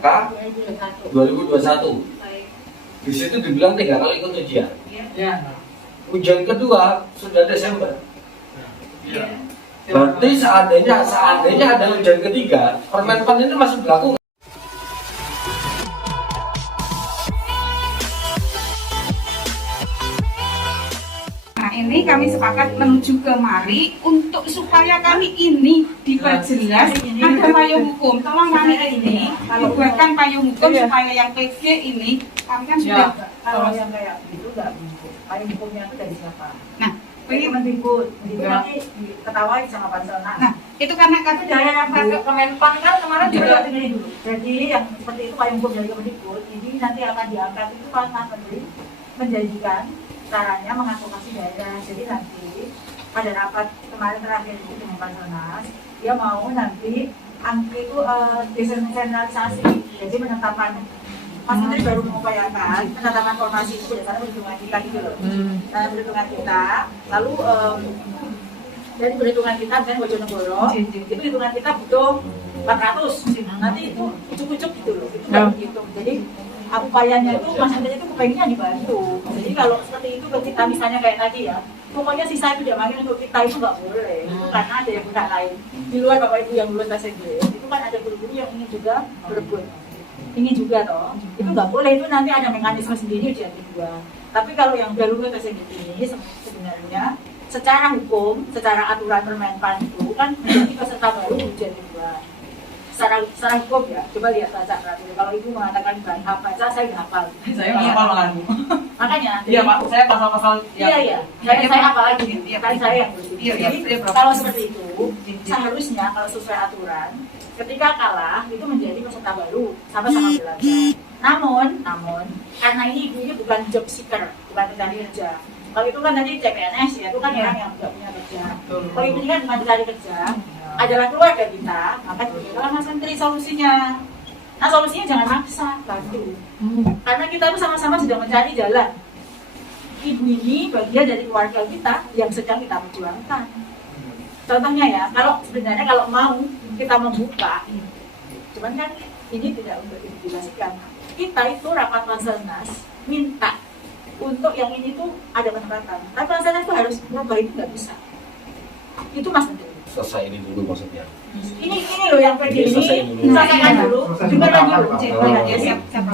SMK 2021. Di situ dibilang 3 kali ikut ujian. Ya. Ujian kedua sudah Desember. Iya. Berarti seandainya ada ujian ketiga, Permenpan ini masih berlaku. Nah, ini kami sepakat menuju ke mari untuk supaya kami ini diperjelas ada payung hukum. Tolong kami ini buatkan payung hukum supaya yang PG ini kami kan sudah. Kalau yang kayak gitu nggak payung hukumnya itu dari siapa? Nah, Ini Mendikbud nanti diketawain sama Panselnas. nah itu karena kata Dari yang Kemenpan kan kemarin juga dengerin dulu. Jadi yang seperti itu payung hukum dari Kemendikbud, ini nanti akan diangkat itu Pak Menteri menjanjikan caranya mengadvokasi daerah. Jadi nanti pada rapat kemarin terakhir itu dengan Panselnas, dia mau nanti itu desentralisasi, jadi penetapan. Mas Menteri baru mengupayakan penetapan formasi itu berdasarkan perhitungan kita gitu loh. Nah, perhitungan kita, lalu dari perhitungan kita dengan Bojonegoro, itu hitungan kita butuh 400, nanti itu ucuk-ucuk gitu loh, itu nggak begitu. Jadi upayanya itu Mas Menteri itu kepengennya dibantu. Jadi kalau seperti itu kita misalnya kayak tadi ya, pokoknya sisa itu diambil untuk kita itu nggak boleh, itu karena ada yang berhak lain di luar Bapak Ibu yang lulus SMK, itu kan ada guru-guru yang ingin juga berebut. Ini juga toh, itu nggak boleh, itu nanti ada mekanisme sendiri ujian kedua. Tapi kalau yang udah lulus SMK ini sebenarnya secara hukum, secara aturan Permenpan itu kan menjadi peserta baru ujian kedua. Secara hukum ya, coba lihat baca peraturan. Kalau ibu mengatakan bahan baca, saya nggak hafal. Saya nggak hafal kan Bu. Makanya. Iya Pak, saya pasal-pasal. Iya. Saya hafal lagi. Kan saya yang begitu. Jadi kalau seperti itu, seharusnya kalau sesuai aturan, ketika kalah itu menjadi peserta baru sama-sama belajar. Namun karena ini ibunya bukan job seeker, bukan pencari kerja. Kalau itu kan tadi CPNS ya, itu kan orang yang nggak punya kerja. Kalau ibunya kan bukan pencari kerja, adalah keluarga kita, maka diberikan Mas Menteri solusinya. Nah solusinya jangan maksa, bantu. Karena kita itu sama-sama sedang mencari jalan. Ibu ini bagian dari keluarga kita yang sedang kita perjuangkan. Contohnya ya, sebenarnya kalau mau kita membuka, cuman kan ini tidak untuk dipublikasikan. Kita itu rapat Panselnas minta untuk yang ini tuh ada penempatan. Tapi Panselnas itu harus merubah, itu nggak bisa. Itu Mas Menteri. Selesai ini dulu maksudnya. Ini loh yang PG ini selesaikan dulu, dengarkan dulu.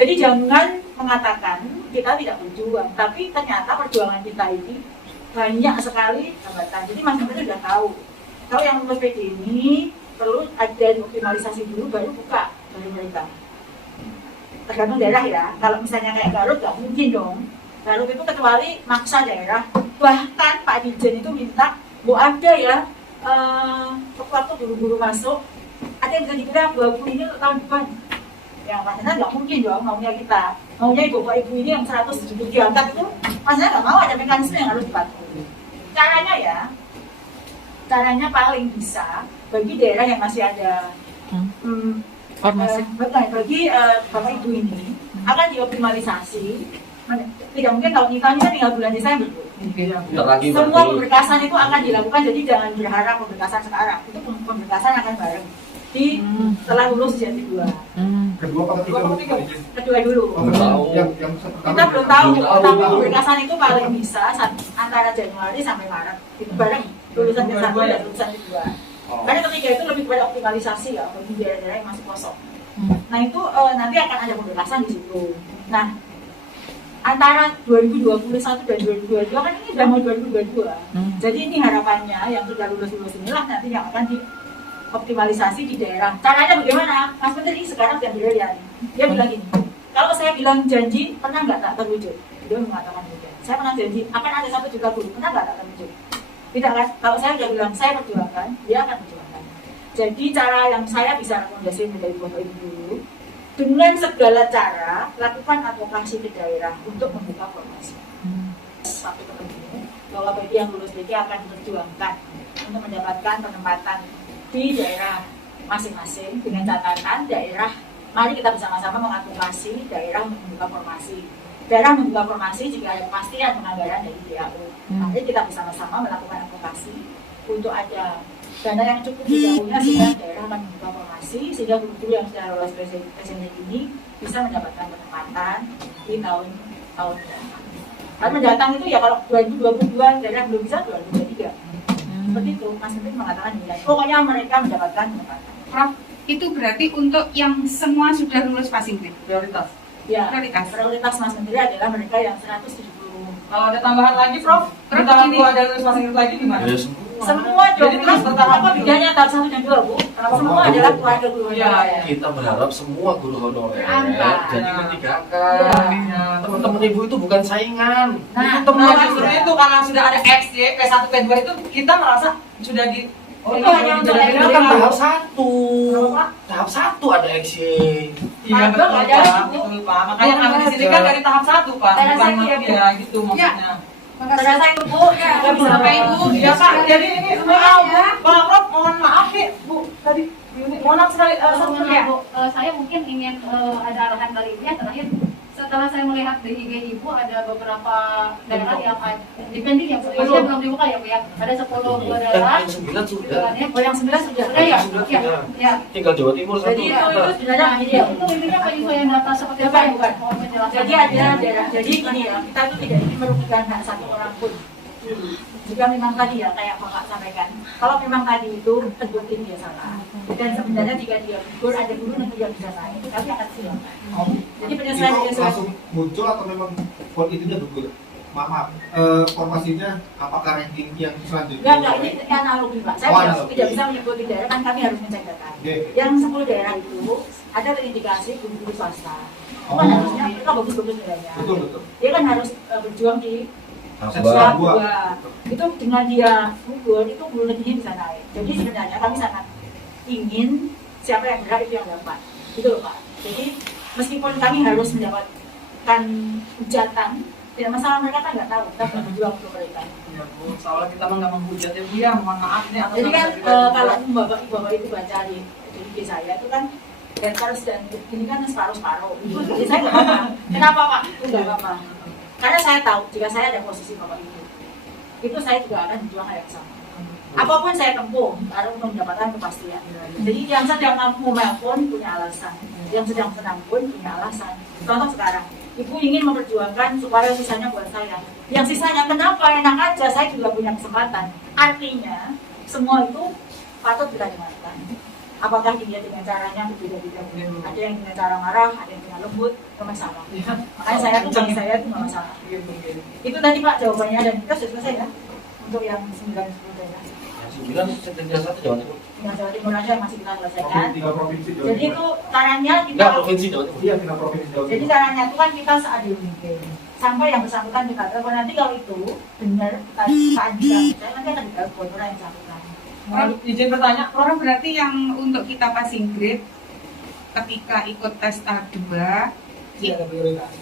Jadi jangan mengatakan kita tidak berjuang, tapi ternyata perjuangan kita ini banyak sekali hambatan. Jadi Mas Menteri sudah tahu. Kalau yang lulus PG ini perlu ada optimalisasi dulu baru buka dari mereka. Tergantung daerah ya. Kalau misalnya kayak Garut nggak mungkin dong. Garut itu kecuali maksa daerah. Bahkan Pak Dirjen itu minta, bu ada ya waktu guru-guru masuk ada yang bisa dibilang 20 ini untuk tahun depan. Yang maksudnya nggak mungkin dong maunya kita. Maunya ibu-ibu ini yang 170 diangkat itu maksudnya nggak mau, ada mekanisme yang harus dipatuhi. Caranya paling bisa bagi daerah yang masih ada formasi, bagi Bapak Ibu ini akan dioptimalisasi. Tidak mungkin kalau kita ini kan tinggal bulan Desember. Semua pemberkasan itu akan dilakukan, jadi jangan berharap pemberkasan sekarang. Itu pemberkasan akan bareng setelah lulus ujian kedua. Kedua dulu. Kita belum tahu, tapi pemberkasan itu paling bisa antara Januari sampai Maret. Itu bareng lulusan ke-1 dan lulusan kedua. Karena ketiga itu lebih kepada optimalisasi ya bagi daerah-daerah yang masih kosong. Nah itu nanti akan ada pemberkasan di situ. Nah antara 2021 dan 2022 kan ini sudah mau 2022. Jadi ini harapannya yang sudah lulus inilah nanti yang akan dioptimalisasi di daerah. Caranya bagaimana? Mas Menteri sekarang sudah brilliant. Dia bilang gini, kalau saya bilang janji pernah nggak tak terwujud? Dia mengatakan demikian. Saya pernah janji akan ada 1 juta guru, pernah nggak tak terwujud? Tidak kan? Kalau saya sudah bilang saya perjuangkan, dia akan perjuangkan. Jadi cara yang saya bisa rekomendasikan dari Bapak Ibu, dengan segala cara lakukan advokasi ke daerah untuk membuka formasi. Satu ketemu bahwa bagi yang lulus PG akan diperjuangkan untuk mendapatkan penempatan di daerah masing-masing dengan catatan daerah. Mari kita bersama-sama mengadvokasi daerah untuk membuka formasi. Daerah membuka formasi jika ada kepastian penganggaran dari DAU. Mari kita bersama-sama melakukan advokasi untuk ada dana yang cukup di DAU-nya sehingga daerah akan membuka formasi. evaluasi sehingga guru-guru yang sudah lolos PSNT ini bisa mendapatkan penempatan di tahun mendatang. Kan mendatang itu ya kalau 2022 daerah belum bisa 2023. Seperti itu, Mas Menteri mengatakan demikian. Pokoknya mereka mendapatkan penempatan. Prof, itu berarti untuk yang semua sudah lulus passing grade. Prioritas. Ya, Prioritas Mas Menteri adalah mereka yang 170. Kalau ada tambahan lagi, Prof, kita gini. ada lulus passing grade lagi gimana? Ya, Semua Jadi dong, pertama apa bedanya tahap 1 dan 2, Bu? Semua adalah keluarga guru Iya, honorer. kita berharap semua guru honorer Berangkat. jadi P3K. Iya. Teman-teman ibu itu bukan saingan. Nah, Itu justru itu karena sudah ada XY, P1, P2 itu kita merasa sudah di Itu hanya untuk Ini Iya. kan tahap 1. Kenapa? Tahap 1 ada XY. Iya betul, Ada, Pak. ada. Betul, Pak. Makanya kami di sini kan dari tahap 1, Pak. Saya rasa Bukan iya, Bu. ya gitu maksudnya. Saya rasa itu, Bu. Ya, Sampai Ibu. Ya Pak, jadi ini semua Pak Prof, mohon maaf nih, Bu. Tadi mohon maaf sekali Sebenarnya, ya. Bu, saya mungkin ingin ada arahan dari Ibu yang terakhir. Setelah saya melihat di IG Ibu ada beberapa daerah yang depending yang sebelumnya belum dibuka ya Bu ya. Ada 10 daerah. Yang 9 sudah. Daerahnya Oh, yang 9 sudah. sudah ya? Sudah, Ya. sudah. Ya. Tinggal Jawa Timur satu. Jadi itu sebenarnya Nah, ini itu ya. intinya penyesuaian data seperti apa Bukan, ya? bukan. Mohon penjelasan. Jadi ada daerah. Jadi gini ya, kita tuh tidak ingin merugikan hak satu orang pun. Jika memang tadi ya kayak Bapak sampaikan, kalau memang tadi itu terbukti dia salah, dan sebenarnya jika dia gugur ada guru nanti yang bisa naik, itu kami akan silakan. Jadi penyesuaian Itu langsung muncul atau memang itunya gugur? Maaf, formasinya apakah ranking yang selanjutnya? Enggak, ini analogi Pak. Saya Oh, tidak, analogi. tidak bisa menyebut di daerah, kan kami harus mencek data. Oke. Yang 10 daerah itu ada terindikasi guru-guru swasta. Itu Oh. kan harusnya mereka bagus-bagus daerahnya. Betul, betul. Dia kan harus berjuang di Tahap Tahap dua. dua. Itu dengan dia gugur, itu guru negerinya bisa naik. Jadi sebenarnya kami sangat ingin siapa yang berhak itu yang dapat. Gitu loh Pak. Jadi meskipun kami harus mendapatkan hujatan, tidak masalah, mereka kan nggak tahu kita akan berjuang untuk mereka. Ya Bu, soalnya kita mah nggak menghujat ya Bu ya, mohon maaf nih atas Jadi kan nama saya kalau pribadi. bapak itu baca di IG saya itu kan Betters dan ini kan separuh-separuh. Jadi saya nggak apa-apa. Kenapa Pak? Itu nggak apa-apa. Karena saya tahu jika saya ada posisi bapak itu saya juga akan berjuang hal yang sama. Apapun saya tempuh karena untuk mendapatkan kepastian. Jadi yang sedang ngomel pun punya alasan, yang sedang senang pun punya alasan. Contoh sekarang, ibu ingin memperjuangkan supaya sisanya buat saya. Yang sisanya kenapa enak aja, saya juga punya kesempatan. Artinya semua itu patut kita dengarkan. Apakah dia dengan caranya berbeda-beda? Ada yang dengan cara marah, ada yang dengan lembut, nggak masalah. Makanya saya tuh bagi saya itu nggak masalah. Itu tadi Pak jawabannya, dan kita sudah selesai ya untuk yang 9-10 daerah. Yang 9 Sentinel 1 Jawa Timur. Yang Jawa Timur aja yang masih kita selesaikan. Tinggal provinsi Jawa Jadi Timur. itu caranya kita. Enggak, provinsi Jawa Timur. Iya, tinggal provinsi Jawa Jadi Timur. caranya itu kan kita seadil mungkin. Sampai yang bersangkutan kita telepon, nanti kalau itu benar keadilan, saya nanti akan ditelepon orang yang bersangkutan. Prof, izin bertanya, Prof. Prof, berarti yang untuk kita passing grade ketika ikut tes tahap 2 Tidak ada prioritas.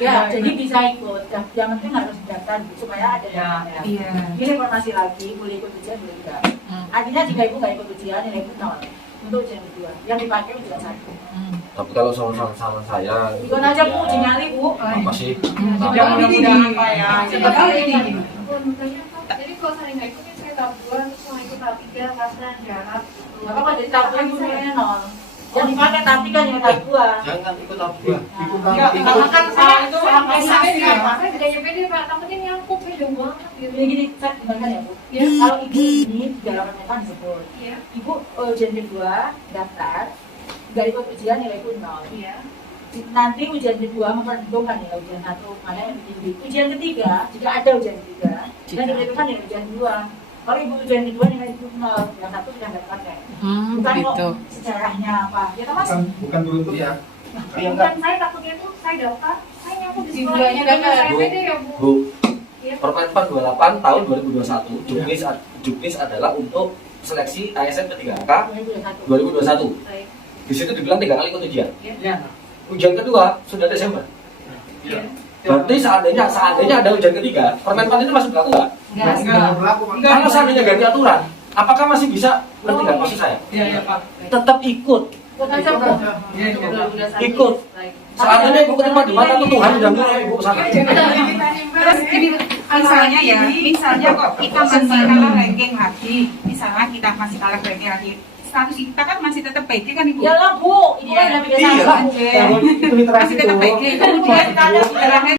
Ya, jadi bisa ikut. Yang penting harus daftar supaya ada Ya, yang iya. Ini informasi lagi, boleh ikut ujian, boleh tidak. Artinya jika ibu nggak ikut ujian, nilai ibu 0 untuk ujian kedua. Yang dipakai ujian 1. Tapi kalau sama saya Ikut aja Bu, uji nyali Bu. apa sih? Ya mudah-mudahan Pak ya. Siapa tahu ini. Jadi kalau saya nggak ikut, saya tahap 2, terus mau ikut tahap 3 karena jarak. Nggak apa-apa, jadi tahap 2 ibu nilainya 0. Yang dipakai tahap 3 nilai tahap 2. Jangan ikut tahap 2. Ikut Ya, karena kan saya itu Saya ya. tidak pede Pak, takutnya nyangkut beda banget gitu. Jadi gini, saya dengarkan ya Bu. Ya. Kalau ibu ini di dalam pernyataan disebut, Iya. ibu ujian kedua daftar, nggak ikut ujian nilai ibu 0. Iya. Nanti ujian kedua memperhitungkan nilai ujian 1 mana yang lebih tinggi. Ujian ketiga, jika ada ujian ketiga, dan diperhitungkan nilai ujian kedua. Kalau ibu ujian kedua nilai ibu 0, yang 1 sudah nggak pakai. Bukan kok sejarahnya apa, ya kan Mas? Bukan beruntun ya. Iya enggak. Bukan saya takutnya itu saya daftar, saya nyangkut di Di sekolah duanya ini karena daftar. saya pede ya Bu. Bu, Iya. Permenpan 28 tahun 2021, Juknis adalah untuk seleksi ASN P3K 2021. Baik. Di situ dibilang 3 kali ikut ujian. Ya. Ujian kedua sudah Desember. Iya. Berarti seandainya ada ujian ketiga, Permenpan itu masih berlaku nggak? Enggak. Enggak. Berlaku, Mas. Enggak. Kalau seandainya ganti aturan, apakah masih bisa ngerti nggak maksud saya? Iya, iya Pak. Tetap ikut. Ikut aja Bu. Iya, iya. Ikut. Seandainya ibu keterima di mata tuh Tuhan dan ibu sana. Terus ini misalnya ya, misalnya kok kita masih kalah ranking lagi, misalnya kita masih kalah ranking lagi status kita kan masih tetap PG kan Ibu? Ya lah Bu, Ibu kan udah bikin Iya. salah. Itu literasi Masih tetap tuh. PG. Kemudian Kita ada terakhir